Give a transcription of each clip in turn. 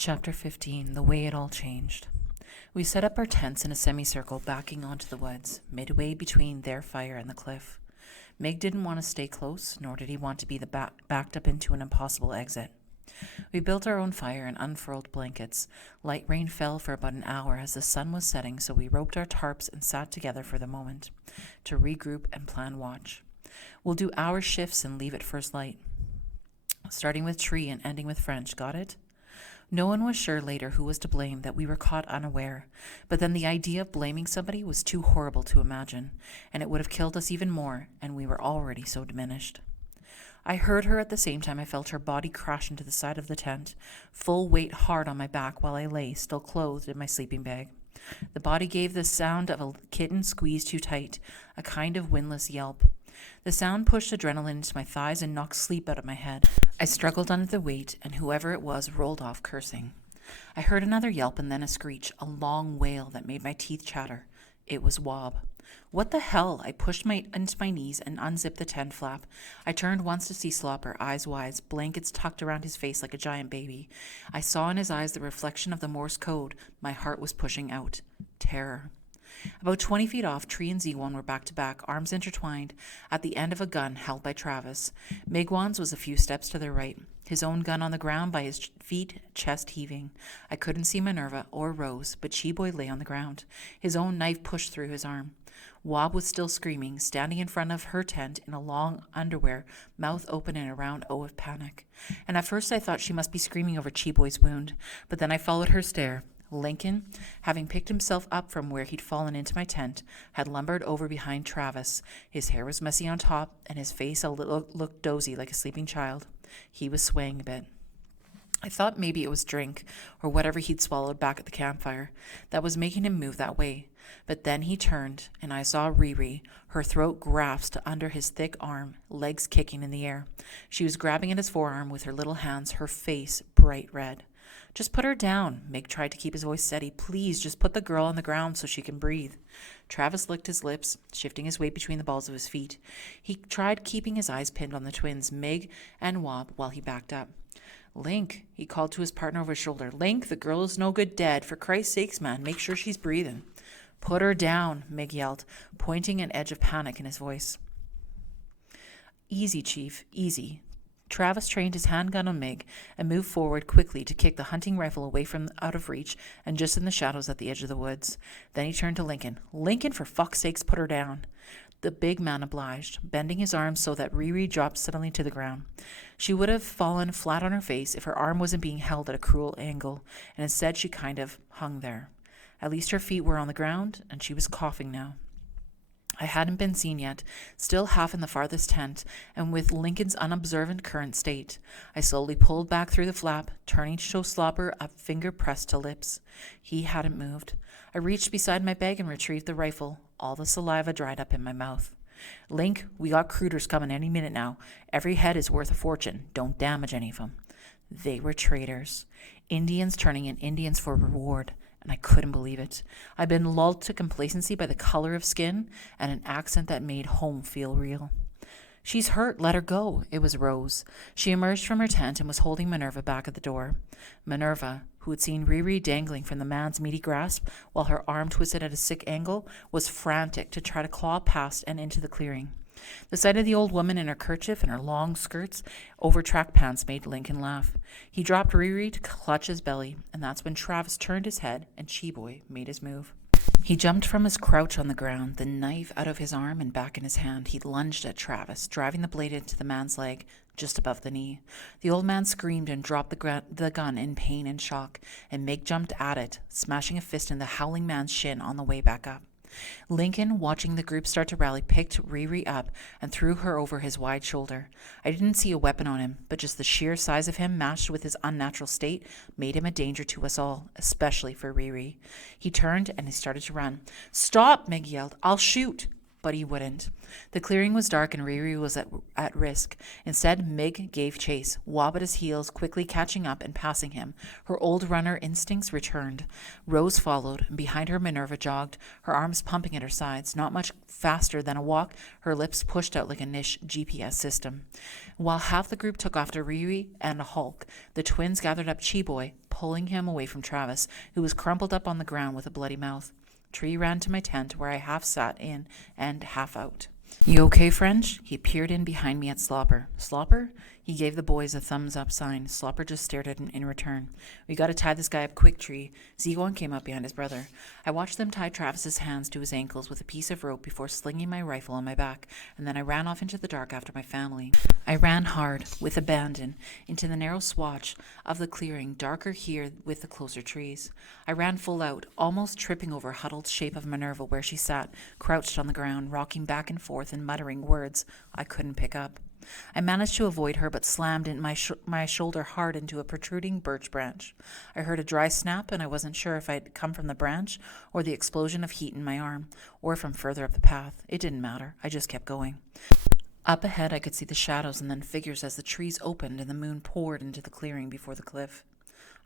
Chapter 15, The Way It All Changed. We set up our tents in a semicircle backing onto the woods, midway between their fire and the cliff. Meg didn't want to stay close, nor did he want to be backed up into an impossible exit. We built our own fire and unfurled blankets. Light rain fell for about an hour as the sun was setting, so we roped our tarps and sat together for the moment to regroup and plan watch. We'll do hour shifts and leave at first light, starting with Cherie and ending with French, got it? No one was sure later who was to blame, that we were caught unaware, but then the idea of blaming somebody was too horrible to imagine, and it would have killed us even more, and we were already so diminished. I heard her at the same time I felt her body crash into the side of the tent, full weight hard on my back while I lay, still clothed in my sleeping bag. The body gave the sound of a kitten squeezed too tight, a kind of windless yelp. The sound pushed adrenaline into my thighs and knocked sleep out of my head. I struggled under the weight, and whoever it was rolled off cursing. I heard another yelp and then a screech, a long wail that made my teeth chatter. It was Wob. What the hell? I pushed into my knees and unzipped the tent flap. I turned once to see Slopper, eyes wide, blankets tucked around his face like a giant baby. I saw in his eyes the reflection of the Morse code my heart was pushing out. Terror. About 20 feet off, Cherie and Z1 were back to back, arms intertwined, at the end of a gun held by Travis. Migwan's was a few steps to their right, his own gun on the ground by his feet, chest heaving. I couldn't see Minerva or Rose, but Cheeboy lay on the ground, his own knife pushed through his arm. Wob was still screaming, standing in front of her tent in a long underwear, mouth open in a round O of panic. And at first I thought she must be screaming over Cheeboy's wound, but then I followed her stare. Lincoln, having picked himself up from where he'd fallen into my tent, had lumbered over behind Travis. His hair was messy on top, and his face looked dozy like a sleeping child. He was swaying a bit. I thought maybe it was drink, or whatever he'd swallowed back at the campfire, that was making him move that way. But then he turned, and I saw Riri, her throat grasped under his thick arm, legs kicking in the air. She was grabbing at his forearm with her little hands, her face bright red. Just put her down. Meg tried to keep his voice steady. Please, just put the girl on the ground so she can breathe. Travis licked his lips, shifting his weight between the balls of his feet. He tried keeping his eyes pinned on the twins, Meg and Wob, while he backed up. Link, he called to his partner over his shoulder. Link, the girl is no good dead. For Christ's sakes, man, make sure she's breathing. Put her down, Meg yelled, pointing an edge of panic in his voice. Easy, Chief, easy. Travis trained his handgun on Meg and moved forward quickly to kick the hunting rifle away from out of reach and just in the shadows at the edge of the woods. Then he turned to Lincoln. Lincoln, for fuck's sakes, put her down. The big man obliged, bending his arms so that Riri dropped suddenly to the ground. She would have fallen flat on her face if her arm wasn't being held at a cruel angle, and instead she kind of hung there. At least her feet were on the ground, and she was coughing now. I hadn't been seen yet, still half in the farthest tent, and with Lincoln's unobservant current state. I slowly pulled back through the flap, turning to show Slopper a finger pressed to lips. He hadn't moved. I reached beside my bag and retrieved the rifle. All the saliva dried up in my mouth. Link, we got crooters coming any minute now. Every head is worth a fortune. Don't damage any of them. They were traitors. Indians turning in Indians for reward. And I couldn't believe it. I'd been lulled to complacency by the color of skin and an accent that made home feel real. She's hurt, let her go. It was Rose. She emerged from her tent and was holding Minerva back at the door. Minerva, who had seen Riri dangling from the man's meaty grasp while her arm twisted at a sick angle, was frantic to try to claw past and into the clearing. The sight of the old woman in her kerchief and her long skirts over track pants made Lincoln laugh. He dropped Riri to clutch his belly, and that's when Travis turned his head and Cheeboy made his move. He jumped from his crouch on the ground, the knife out of his arm and back in his hand. He lunged at Travis, driving the blade into the man's leg, just above the knee. The old man screamed and dropped the gun in pain and shock, and Meg jumped at it, smashing a fist in the howling man's shin on the way back up. Lincoln, watching the group start to rally, picked Riri up and threw her over his wide shoulder. I didn't see a weapon on him, but just the sheer size of him, matched with his unnatural state, made him a danger to us all, especially for Riri. He turned and he started to run. Stop, Meg yelled. I'll shoot. But he wouldn't. The clearing was dark and Riri was at risk. Instead, Meg gave chase, Wob at his heels, quickly catching up and passing him. Her old runner instincts returned. Rose followed, and behind her Minerva jogged, her arms pumping at her sides, not much faster than a walk, her lips pushed out like a niche GPS system. While half the group took after Riri and Hulk, the twins gathered up Cheeboy, pulling him away from Travis, who was crumpled up on the ground with a bloody mouth. Cherie ran to my tent, where I half sat in and half out. "You okay, French?" He peered in behind me at Slopper. "Slopper?" He gave the boys a thumbs-up sign. Slopper just stared at him in return. "We gotta tie this guy up quick, Cherie." Zegon came up behind his brother. I watched them tie Travis's hands to his ankles with a piece of rope before slinging my rifle on my back, and then I ran off into the dark after my family. I ran hard, with abandon, into the narrow swatch of the clearing, darker here with the closer trees. I ran full out, almost tripping over a huddled shape of Minerva where she sat, crouched on the ground, rocking back and forth and muttering words I couldn't pick up. I managed to avoid her, but slammed my shoulder hard into a protruding birch branch. I heard a dry snap, and I wasn't sure if I'd come from the branch or the explosion of heat in my arm, or from further up the path. It didn't matter. I just kept going. Up ahead, I could see the shadows and then figures as the trees opened and the moon poured into the clearing before the cliff.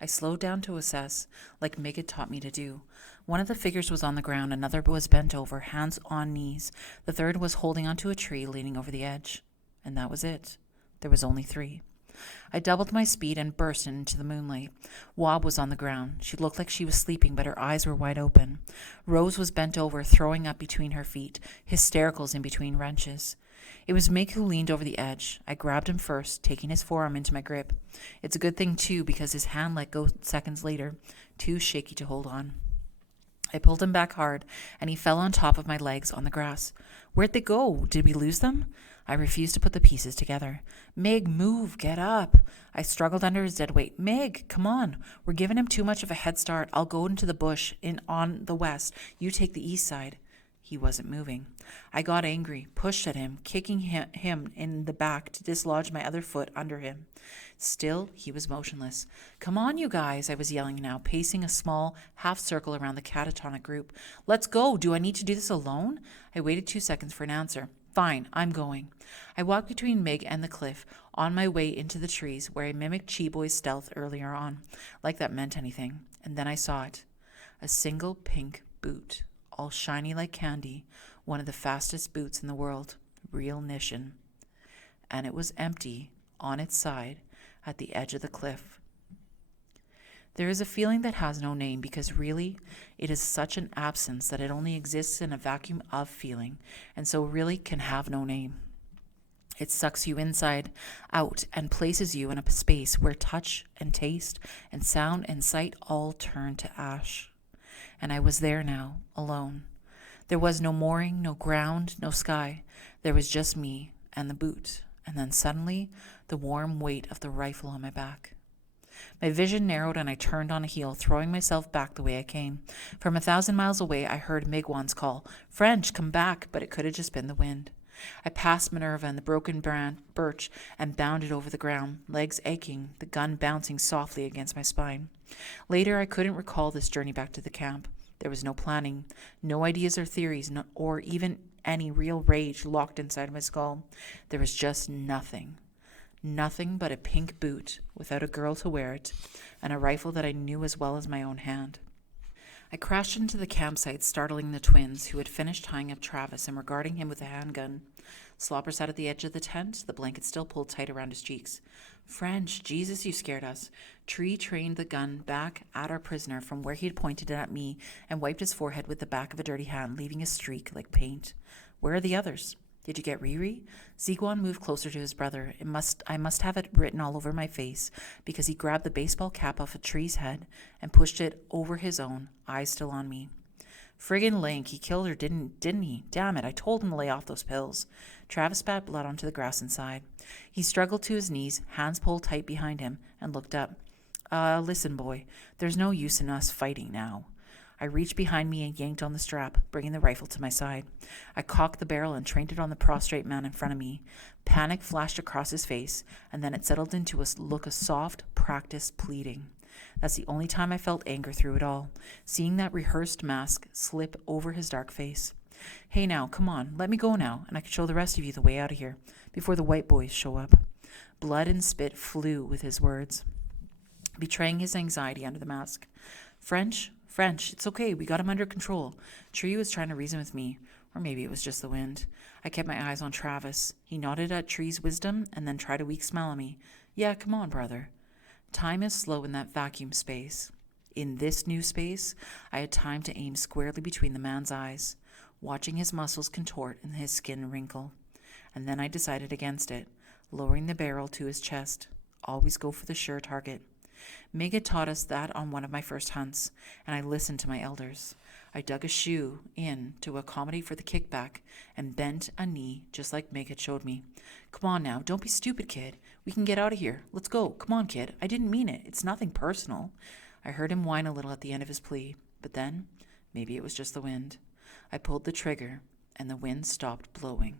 I slowed down to assess, like Meg had taught me to do. One of the figures was on the ground, another was bent over, hands on knees. The third was holding onto a tree, leaning over the edge. And that was it. There was only 3. I doubled my speed and burst into the moonlight. Wob was on the ground. She looked like she was sleeping, but her eyes were wide open. Rose was bent over, throwing up between her feet, hystericals in between wrenches. It was Mick who leaned over the edge. I grabbed him first, taking his forearm into my grip. It's a good thing, too, because his hand let go seconds later, too shaky to hold on. I pulled him back hard, and he fell on top of my legs on the grass. Where'd they go? Did we lose them? I refused to put the pieces together. "Meg, move, get up." I struggled under his dead weight. "Meg, come on. We're giving him too much of a head start. I'll go into the bush on the west. You take the east side." He wasn't moving. I got angry, pushed at him, kicking him in the back to dislodge my other foot under him. Still, he was motionless. "Come on, you guys," I was yelling now, pacing a small half circle around the catatonic group. "Let's go. Do I need to do this alone?" I waited 2 seconds for an answer. "Fine, I'm going." I walked between Meg and the cliff, on my way into the trees, where I mimicked Cheeboy's stealth earlier on, like that meant anything. And then I saw it. A single pink boot, all shiny like candy, one of the fastest boots in the world, real Nishin. And it was empty, on its side, at the edge of the cliff. There is a feeling that has no name because really, it is such an absence that it only exists in a vacuum of feeling, and so really can have no name. It sucks you inside out and places you in a space where touch and taste and sound and sight all turn to ash. And I was there now, alone. There was no mooring, no ground, no sky. There was just me and the boot, and then suddenly the warm weight of the rifle on my back. My vision narrowed and I turned on a heel, throwing myself back the way I came. From 1,000 miles away, I heard Migwan's call, "French, come back," but it could have just been the wind. I passed Minerva and the broken birch and bounded over the ground, legs aching, the gun bouncing softly against my spine. Later, I couldn't recall this journey back to the camp. There was no planning, no ideas or theories, or even any real rage locked inside my skull. There was just nothing. Nothing but a pink boot without a girl to wear it, and a rifle that I knew as well as my own hand. I crashed into the campsite, startling the twins, who had finished tying up Travis and were guarding him with a handgun. Slopper sat at the edge of the tent, the blanket still pulled tight around his cheeks. "French, Jesus, you scared us." Cherie trained the gun back at our prisoner from where he had pointed it at me and wiped his forehead with the back of a dirty hand, leaving a streak like paint. "Where are the others?" "Did you get Riri?" Zegon moved closer to his brother. I must have it written all over my face, because he grabbed the baseball cap off a tree's head and pushed it over his own, eyes still on me. "Friggin' Link, he killed her, didn't he? Damn it, I told him to lay off those pills." Travis spat blood onto the grass inside. He struggled to his knees, hands pulled tight behind him, and looked up. Listen, boy, there's no use in us fighting now." I reached behind me and yanked on the strap, bringing the rifle to my side. I cocked the barrel and trained it on the prostrate man in front of me. Panic flashed across his face, and then it settled into a look of soft, practiced pleading. That's the only time I felt anger through it all, seeing that rehearsed mask slip over his dark face. "Hey now, come on, let me go now, and I can show the rest of you the way out of here, before the white boys show up." Blood and spit flew with his words, betraying his anxiety under the mask. French, it's okay. We got him under control." Cherie was trying to reason with me, or maybe it was just the wind. I kept my eyes on Travis. He nodded at Cherie's wisdom and then tried a weak smile at me. "Yeah, come on, brother." Time is slow in that vacuum space. In this new space, I had time to aim squarely between the man's eyes, watching his muscles contort and his skin wrinkle. And then I decided against it, lowering the barrel to his chest. Always go for the sure target. Meg had taught us that on one of my first hunts, and I listened to my elders. I dug a shoe in to accommodate for the kickback and bent a knee just like Meg had showed me. Come on now, don't be stupid, kid. We can get out of here. Let's go. Come on, kid. I didn't mean it. It's nothing personal. I heard him whine a little at the end of his plea, but then maybe it was just the wind. I pulled the trigger, and the wind stopped blowing.